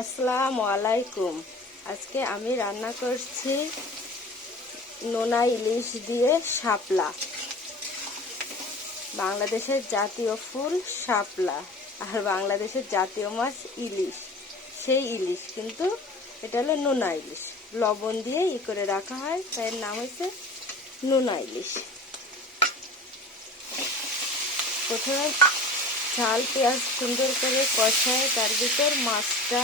আসসালামু আলাইকুম। আজকে আমি রান্না করছি নোনা ইলিশ দিয়ে শাপলা। বাংলাদেশের জাতীয় ফুল শাপলা আর বাংলাদেশের জাতীয় মাছ ইলিশ। সেই ইলিশ কিন্তু এটা হলো নোনা ইলিশ, লবণ দিয়ে করে রাখা হয়, তাই এর নাম হচ্ছে নোনা ইলিশ। প্রথমে ঝাল পেঁয়াজ সুন্দর করে কষায় তার ভিতর মাছটা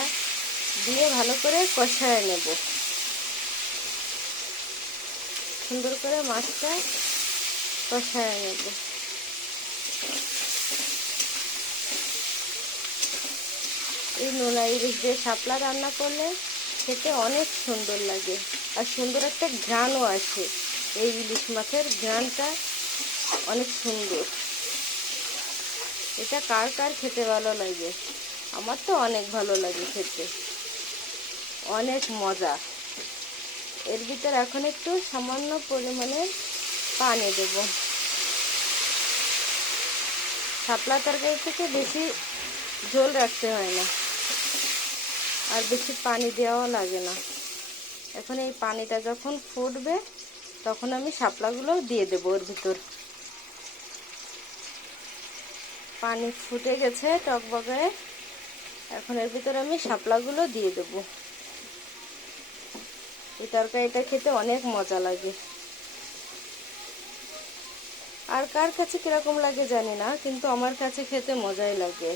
দিয়ে ভালো করে কষায় নেব। সুন্দর করে মাছটা কষায় নেব। এই নোনা ইলিশ দিয়ে শাপলা রান্না করলে খেতে অনেক সুন্দর লাগে, আর সুন্দর একটা ঘ্রাণও আসে। এই ইলিশ মাছের ঘ্রাণটা অনেক সুন্দর। এটা কার কার খেতে ভালো লাগে? আমার তো অনেক ভালো লাগে খেতে, অনেক মজা। এর ভিতর এখন একটু সামান্য পরিমাণে পানি দেব। শাপলা তরকারি থেকে বেশি ঝোল রাখতে হয় না, আর বেশি পানি দেওয়াও লাগে না। এখন এই পানিটা যখন ফুটবে তখন আমি শাপলাগুলো দিয়ে দেবো ওর ভিতর। পানি ফুটে গেছে টকবগায়, এখন এর ভিতর আমি শাপলাগুলো দিয়ে দেবো। এই তরকারিটা খেতে অনেক মজা লাগে। আর কার কাছে কিরকম লাগে জানি না, কিন্তু আমার কাছে খেতে মজাই লাগে।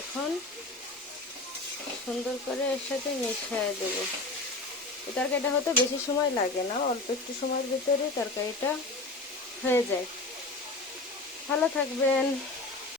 এখন সুন্দর করে এর সাথে মিশিয়ে দেব। এই তরকারিটা হতে বেশি সময় লাগে না, অল্প একটু সময়ের ভিতরে তরকারিটা হয়ে যায়। ভালো থাকবেন।